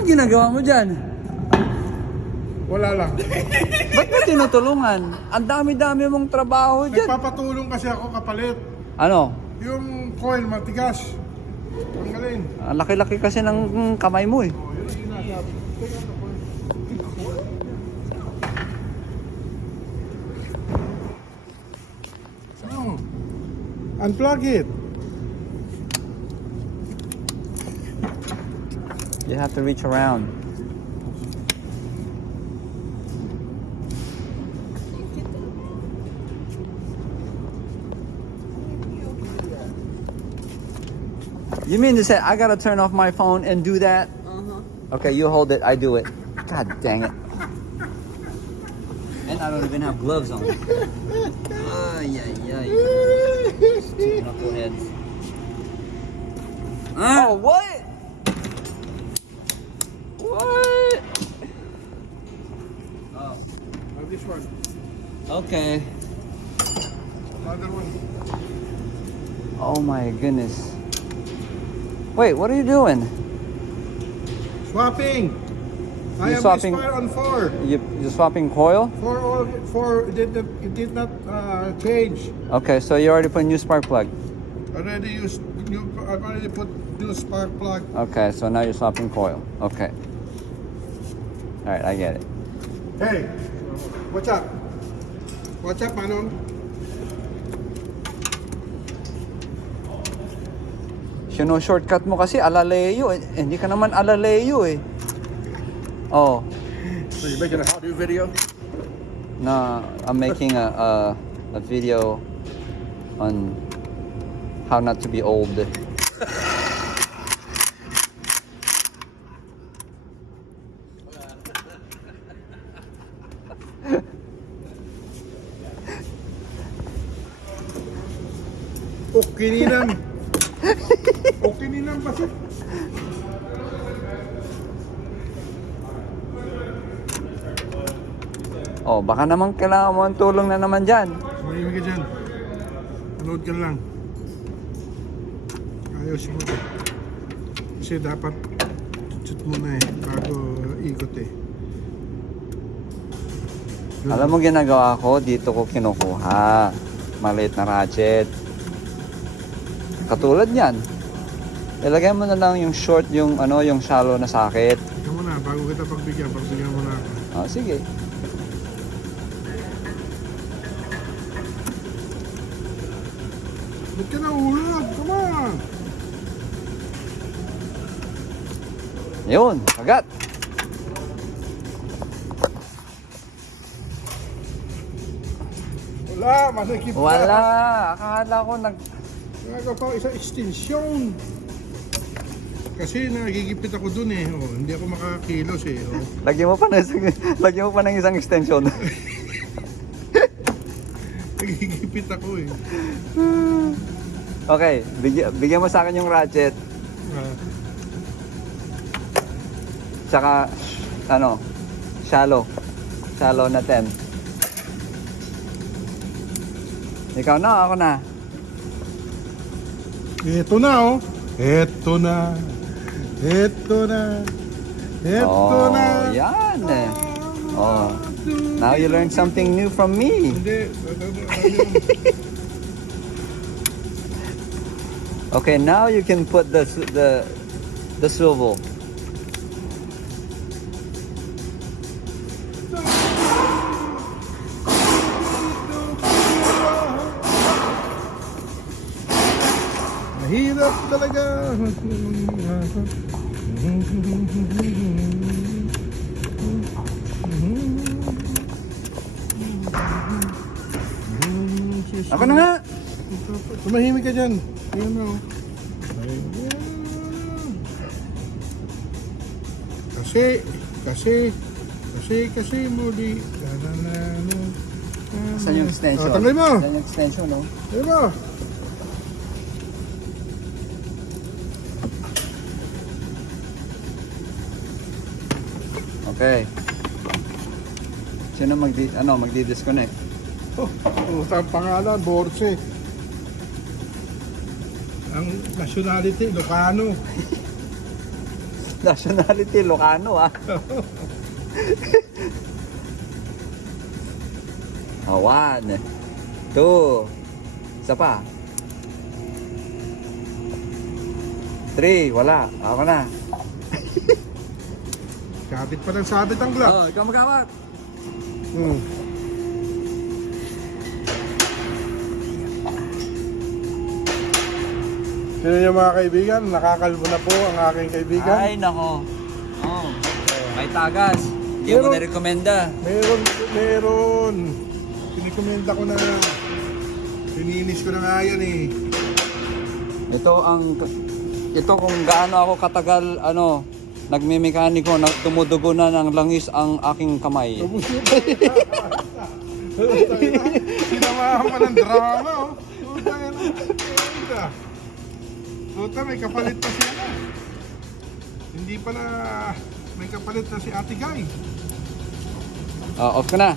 Anong ginagawa mo dyan? Wala lang. Ba't mo tinutulungan? Ang dami-dami mong trabaho dyan. Nagpapatulong kasi ako kapalit. Ano? Yung coil matigas. Ang galing. Ang laki-laki kasi ng kamay mo eh. Oh, yun ang sinasabi. Oh. Unplug it. You have to reach around. You mean to say I gotta turn off my phone and do that? Okay, you hold it, I do it. God dang it. And I don't even have gloves on. Ay, ay, ay. Two knuckleheads. Oh, what? What? Oh, This one. okay. Another one. Oh my goodness. Wait, what are you doing? Swapping. I You're am swapping- expire on 4. You're swapping coil? Four it did not change. Okay, so you already put a new spark plug. I've already put new spark plug. Okay, so now you're swapping coil. Okay. All right, I get it. Hey, what's up? What's up, Manon? Shortcut mo kasi alaleyo. Hindi ka naman alaleyo eh. Oh, So you're making a how-to video? no, I'm making a video on how not to be old. Okay ninam. Okay ninam kasi. Oh, baka naman kailangan mo ng tulong na naman dyan. Mahimik ka dyan. Load ka lang. Ayos mo. Kasi dapat chut muna eh. Bago ikot eh. Alam mo ginagawa ko, dito ko kinukuha. Maliit na ratchet. Katulad niyan. Ilagay mo na lang yung short, yung yung shallow na sakit. Ikaw muna, bago kita pagbigyan mo na ako. Oh, sige. Ba't ka nahulog? Come on! Yun, kagat. Wala, masikip ka. Wala. Akala ko Nagawa pa ako isang extension. Kasi nagigipit ako dun eh. Oh, hindi ako makakilos eh. Oh. lagyan mo pa ng isang extension. Nagigipit ako eh. Okay, bigyan mo sa akin yung ratchet. Ah, Tsaka, shallow. Shallow na 10. Ikaw na, ako na. Ito na oh. Ito na. Ito na. Ito na. Yan eh. Oh. Now you learned something new from me. Hindi. Okay, now you can put the swivel. Mahirap talaga. Ako na nga. Tumahimik ka dyan. Ayan na oh. Kasi muli. Saan yung extension? Oh, tanggalin mo. Saan yung extension, no? Tanggalin mo. Okay. Sino magdi-disconnect? Sa pangalan, Borse. Ang nationality, Ilocano. Nationality, Ilocano ah. Oh, 1, 2, isa pa. 3, wala. Ako na. Sabit pa ng sabit ang glock. Oh, ikaw magkawat. Sino yung mga kaibigan? Nakakalbo na po ang aking kaibigan. Ay, nako. Oh, may tagas. Hindi mo Meron. na-recommenda. Meron. Pinikomenda ko na. Pininis ko na nga yan eh. Ito kung gaano ako katagal, nagme-mekaniko, tumudugo na ng langis ang aking kamay. Sinamahan pa ng drama, oh. Puta yan, oh. Puta, may kapalit pa siya na. Hindi pala may kapalit na si Ate Guy. Off ka na.